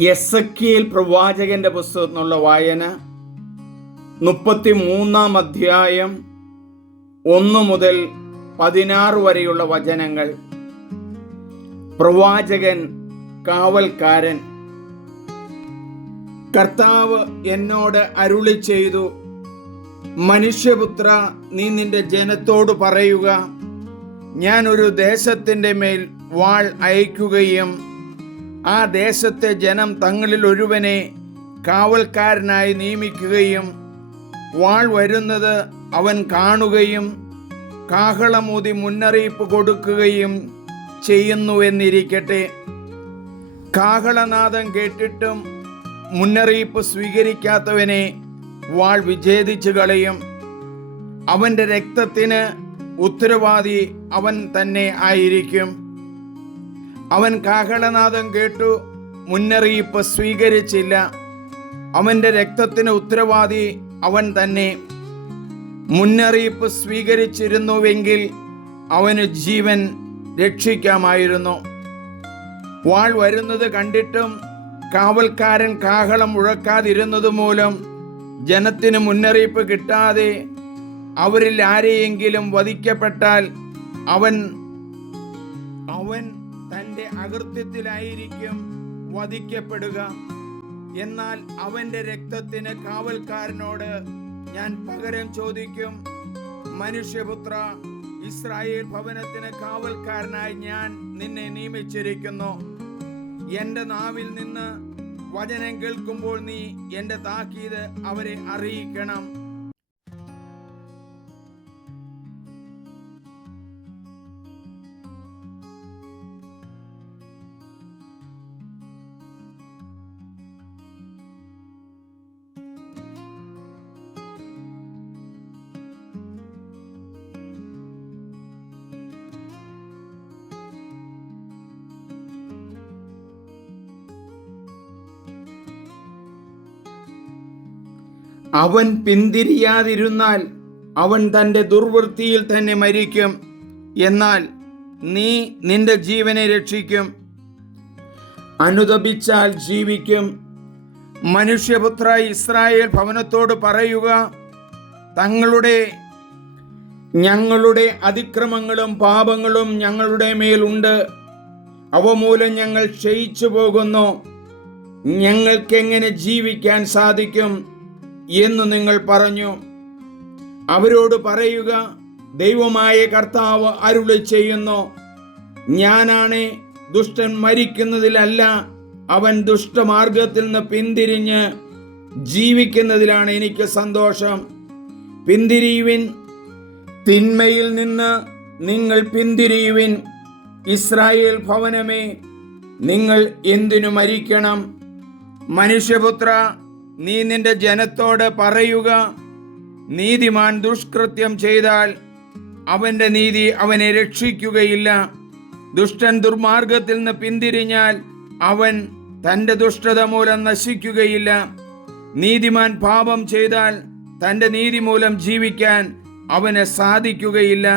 Ezekiel പ്രവാചകന്റെ പുസ്തകത്തിൽ നിന്നുള്ള വായന 33 അധ്യായം 1 മുതൽ 16 വരെയുള്ള വചനങ്ങൾ. പ്രവാചകൻ കാവൽക്കാരൻ. കർത്താവ് എന്നോട് അരുളി ചെയ്തു, മനുഷ്യപുത്ര, നീ നിന്റെ ജനത്തോട് പറയുക, ഞാൻ ഒരു ദേശത്തിൻ്റെ മേൽ വാൾ അയക്കുകയും ആ ദേശത്തെ ജനം തങ്ങളിൽ ഒരുവനെ കാവൽക്കാരനായി നിയമിക്കുകയും വാൾ വരുന്നത് അവൻ കാണുകയും കാഹളമൂതി മുന്നറിയിപ്പ് കൊടുക്കുകയും ചെയ്യുന്നുവെന്നിരിക്കട്ടെ. കാഹളനാദം കേട്ടിട്ടും മുന്നറിയിപ്പ് സ്വീകരിക്കാത്തവനെ വാൾ വിച്ഛേദിച്ചു കളയും. അവൻ്റെ രക്തത്തിന് ഉത്തരവാദി അവൻ തന്നെ ആയിരിക്കും. അവൻ കാഹളനാദം കേട്ടു, മുന്നറിയിപ്പ് സ്വീകരിച്ചില്ല. അവൻ്റെ രക്തത്തിന് ഉത്തരവാദി അവൻ തന്നെ. മുന്നറിയിപ്പ് സ്വീകരിച്ചിരുന്നുവെങ്കിൽ അവന് ജീവൻ രക്ഷിക്കാമായിരുന്നു. വാൾ വരുന്നത് കണ്ടിട്ടും കാവൽക്കാരൻ കാഹളം മുഴക്കാതിരുന്നത് മൂലം ജനത്തിന് മുന്നറിയിപ്പ് കിട്ടാതെ അവരിൽ ആരെയെങ്കിലും വധിക്കപ്പെട്ടാൽ അവൻ തൻ്റെ അകൃത്യത്തിലായിരിക്കും വധിക്കപ്പെടുക. എന്നാൽ അവൻ്റെ രക്തത്തിന് കാവൽക്കാരനോട് ഞാൻ പകരം ചോദിക്കും. മനുഷ്യപുത്ര, ഇസ്രായേൽ ഭവനത്തിന് കാവൽക്കാരനായി ഞാൻ നിന്നെ നിയമിച്ചിരിക്കുന്നു. എൻ്റെ നാവിൽ നിന്ന് വചനം കേൾക്കുമ്പോൾ നീ എൻ്റെ താക്കീത് അവരെ അറിയിക്കണം. അവൻ പിന്തിരിയാതിരുന്നാൽ അവൻ തൻ്റെ ദുർവൃത്തിയിൽ തന്നെ മരിക്കും. എന്നാൽ നീ നിന്റെ ജീവനെ രക്ഷിക്കും. അനുതപിച്ചാൽ ജീവിക്കും. മനുഷ്യപുത്ര, ഇസ്രായേൽ ഭവനത്തോട് പറയുക, ഞങ്ങളുടെ അതിക്രമങ്ങളും പാപങ്ങളും ഞങ്ങളുടെ മേലുണ്ട്. അവ മൂലം ഞങ്ങൾ ക്ഷയിച്ചു പോകുന്നു. ഞങ്ങൾക്കെങ്ങനെ ജീവിക്കാൻ സാധിക്കും എന്ന് നിങ്ങൾ പറഞ്ഞു. അവരോട് പറയുക, ദൈവമായ കർത്താവ് അരുളി ചെയ്യുന്നു, ഞാനാണ് ദുഷ്ടൻ മരിക്കുന്നതിലല്ല, അവൻ ദുഷ്ടമാർഗത്തിൽ നിന്ന് പിന്തിരിഞ്ഞ് ജീവിക്കുന്നതിലാണ് എനിക്ക് സന്തോഷം. പിന്തിരിയുവിൻ, തിന്മയിൽ നിന്ന് നിങ്ങൾ പിന്തിരിയുവിൻ. ഇസ്രായേൽ ഭവനമേ, നിങ്ങൾ എന്തിനു മരിക്കണം? മനുഷ്യപുത്ര, നീ നിന്റെ ജനത്തോട് പറയുക, നീതിമാൻ ദുഷ്കൃത്യം ചെയ്താൽ അവൻ്റെ നീതി അവനെ രക്ഷിക്കുകയില്ല. ദുഷ്ടൻ ദുർമാർഗത്തിൽ നിന്ന് പിന്തിരിഞ്ഞാൽ അവൻ തൻ്റെ ദുഷ്ടത മൂലം നശിക്കുകയില്ല. നീതിമാൻ പാപം ചെയ്താൽ തൻ്റെ നീതി മൂലം ജീവിക്കാൻ അവന് സാധിക്കുകയില്ല.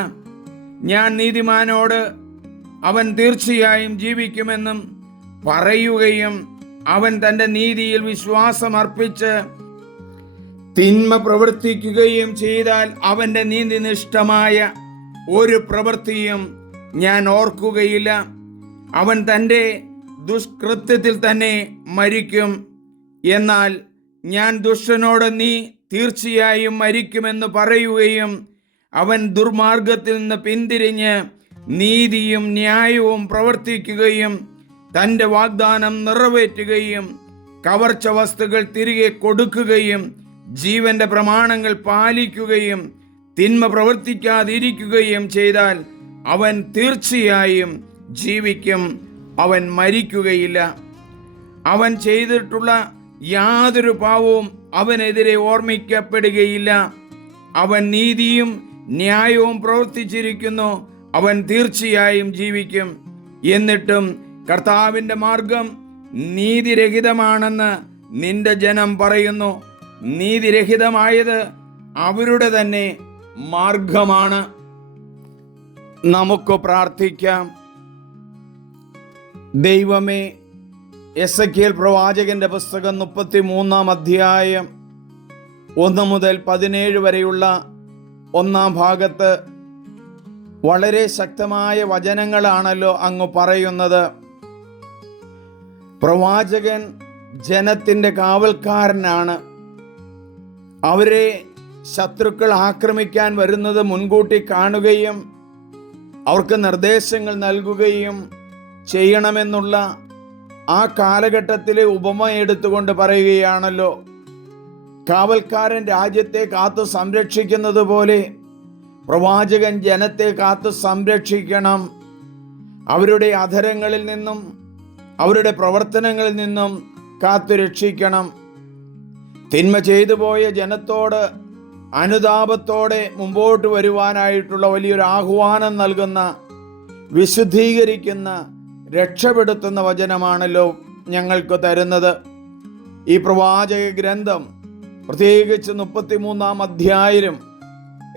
ഞാൻ നീതിമാനോട് അവൻ തീർച്ചയായും ജീവിക്കുമെന്നും പറയുകയും അവൻ തൻ്റെ നീതിയിൽ വിശ്വാസമർപ്പിച്ച് തിന്മ പ്രവർത്തിക്കുകയും ചെയ്താൽ അവൻ്റെ നീതിനിഷ്ഠമായ ഒരു പ്രവൃത്തിയും ഞാൻ ഓർക്കുകയില്ല. അവൻ തൻ്റെ ദുഷ്കൃത്യത്തിൽ തന്നെ മരിക്കും. എന്നാൽ ഞാൻ ദുഷ്ടനോട് നീ തീർച്ചയായും മരിക്കുമെന്ന് പറയുകയും അവൻ ദുർമാർഗത്തിൽ നിന്ന് പിന്തിരിഞ്ഞ് നീതിയും ന്യായവും പ്രവർത്തിക്കുകയും തൻ്റെ വാഗ്ദാനം നിറവേറ്റുകയും കവർച്ച വസ്തുക്കൾ തിരികെ കൊടുക്കുകയും ജീവന്റെ പ്രമാണങ്ങൾ പാലിക്കുകയും തിന്മ പ്രവർത്തിക്കാതിരിക്കുകയും ചെയ്താൽ അവൻ തീർച്ചയായും ജീവിക്കും, അവൻ മരിക്കുകയില്ല. അവൻ ചെയ്തിട്ടുള്ള യാതൊരു പാവവും അവനെതിരെ ഓർമ്മിക്കപ്പെടുകയില്ല. അവൻ നീതിയും ന്യായവും പ്രവർത്തിച്ചിരിക്കുന്നു, അവൻ തീർച്ചയായും ജീവിക്കും. എന്നിട്ടും കർത്താവിൻ്റെ മാർഗം നീതിരഹിതമാണെന്ന് നിന്റെ ജനം പറയുന്നു. നീതിരഹിതമായത് അവരുടെ തന്നെ മാർഗമാണ്. നമുക്ക് പ്രാർത്ഥിക്കാം. ദൈവമേ, എസെക്കിയേൽ പ്രവാചകന്റെ പുസ്തകം 33 അധ്യായം 1 മുതൽ 17 വരെയുള്ള 1 ഭാഗത്ത് വളരെ ശക്തമായ വചനങ്ങളാണല്ലോ അങ്ങ് പറയുന്നത്. പ്രവാചകൻ ജനത്തിൻ്റെ കാവൽക്കാരനാണ്. അവരെ ശത്രുക്കൾ ആക്രമിക്കാൻ വരുന്നത് മുൻകൂട്ടി കാണുകയും അവർക്ക് നിർദ്ദേശങ്ങൾ നൽകുകയും ചെയ്യണമെന്നുള്ള ആ കാലഘട്ടത്തിലെ ഉപമ എടുത്തുകൊണ്ട് പറയുകയാണല്ലോ. കാവൽക്കാരൻ രാജ്യത്തെ കാത്തു സംരക്ഷിക്കുന്നത് പോലെ പ്രവാചകൻ ജനത്തെ കാത്തു സംരക്ഷിക്കണം. അവരുടെ അധരങ്ങളിൽ നിന്നും അവരുടെ പ്രവർത്തനങ്ങളിൽ നിന്നും കാത്തു രക്ഷിക്കണം. തിന്മ ചെയ്തു പോയ ജനത്തോട് അനുതാപത്തോടെ മുമ്പോട്ട് വരുവാനായിട്ടുള്ള വലിയൊരു ആഹ്വാനം നൽകുന്ന, വിശുദ്ധീകരിക്കുന്ന, രക്ഷപ്പെടുത്തുന്ന വചനമാണല്ലോ ഞങ്ങൾക്ക് തരുന്നത്. ഈ പ്രവാചക ഗ്രന്ഥം പ്രത്യേകിച്ച് 33 അധ്യായം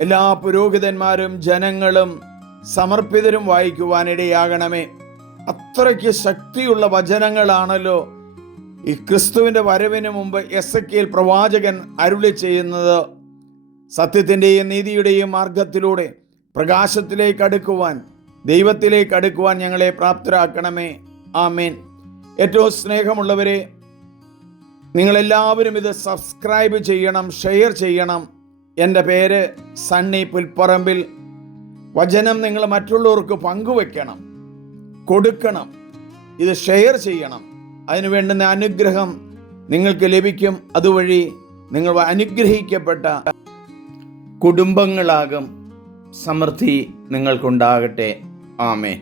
എല്ലാ പുരോഹിതന്മാരും ജനങ്ങളും സമർപ്പിതരും വായിക്കുവാനിടയാകണമേ. അത്രയ്ക്ക് ശക്തിയുള്ള വചനങ്ങളാണല്ലോ ഈ ക്രിസ്തുവിൻ്റെ വരവിന് മുമ്പ് എസെക്കിയേൽ പ്രവാചകൻ അരുളി ചെയ്യുന്നത്. സത്യത്തിൻ്റെയും നീതിയുടെയും മാർഗത്തിലൂടെ പ്രകാശത്തിലേക്ക് അടുക്കുവാൻ, ദൈവത്തിലേക്ക് അടുക്കുവാൻ ഞങ്ങളെ പ്രാപ്തരാക്കണമേ. ആമേൻ. ഏറ്റവും സ്നേഹമുള്ളവരെ, നിങ്ങളെല്ലാവരും ഇത് സബ്സ്ക്രൈബ് ചെയ്യണം, ഷെയർ ചെയ്യണം. എൻ്റെ പേര് സണ്ണി പുൽപ്പറമ്പിൽ. വചനം നിങ്ങൾ മറ്റുള്ളവർക്ക് പങ്കുവെക്കണം, കൊടുക്കണം, ഇത് ഷെയർ ചെയ്യണം. അതിനു വേണ്ടുന്ന അനുഗ്രഹം നിങ്ങൾക്ക് ലഭിക്കും. അതുവഴി നിങ്ങൾ അനുഗ്രഹിക്കപ്പെട്ട കുടുംബങ്ങളാകും. സമൃദ്ധി നിങ്ങൾക്കുണ്ടാകട്ടെ. ആമേൻ.